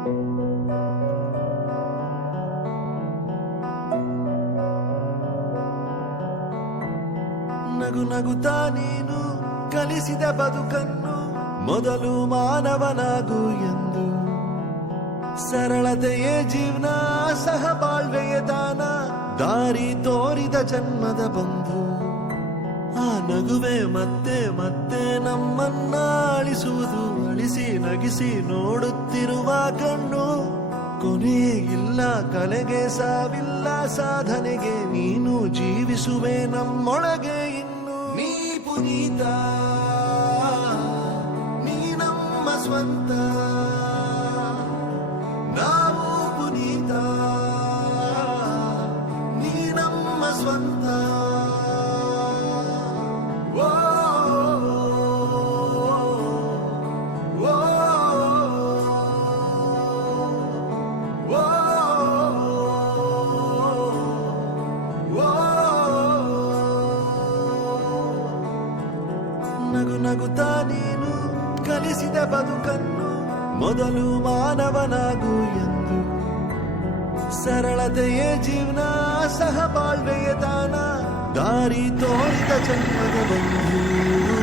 ನಗು ನಗುತ್ತಾ ನೀನು ಕಲಿಸಿದ ಬದುಕನ್ನು ಮೊದಲು ಮಾನವನಾಗು ಎಂದು. ಸರಳತೆಯೇ ಜೀವನ, ಸಹಬಾಳ್ವೆಯ ದಾನ, ದಾರಿ ತೋರಿದ ಜನ್ಮದ ಬಂಧು. ಆ ನಗುವೆ ಮತ್ತೆ ಮತ್ತೆ ನಮ್ಮನ್ನ ಅಳಿಸುವುದು, ಅಳಿಸಿ ನಗಿಸಿ ನೋಡುತ್ತಿರುವ ಕಣ್ಣು. ಕೊನೆಯೇ ಇಲ್ಲ ಕಲೆಗೆ, ಸಾವಿಲ್ಲ ಸಾಧನೆಗೆ, ನೀನು ಜೀವಿಸುವೆ ನಮ್ಮೊಳಗೆ ಇನ್ನು. ನೀ ಪುನೀತ, ನೀ ನಮ್ಮ ಸ್ವಂತ, ನಾವು ಪುನೀತ, ನೀ ನಮ್ಮ ಸ್ವಂತ. ನಗು ನಗುತ್ತಾ ನೀನು ಕಲಿಸಿದ ಬದುಕನ್ನು ಮೊದಲು ಮಾನವನಾಗು ಎಂದು. ಸರಳತೆಯೇ ಜೀವನ, ಸಹಬಾಳ್ವೆಯ ದಾನ, ದಾರಿ ತೋರಿದ ಜನ್ಮದ ಬಂಧು.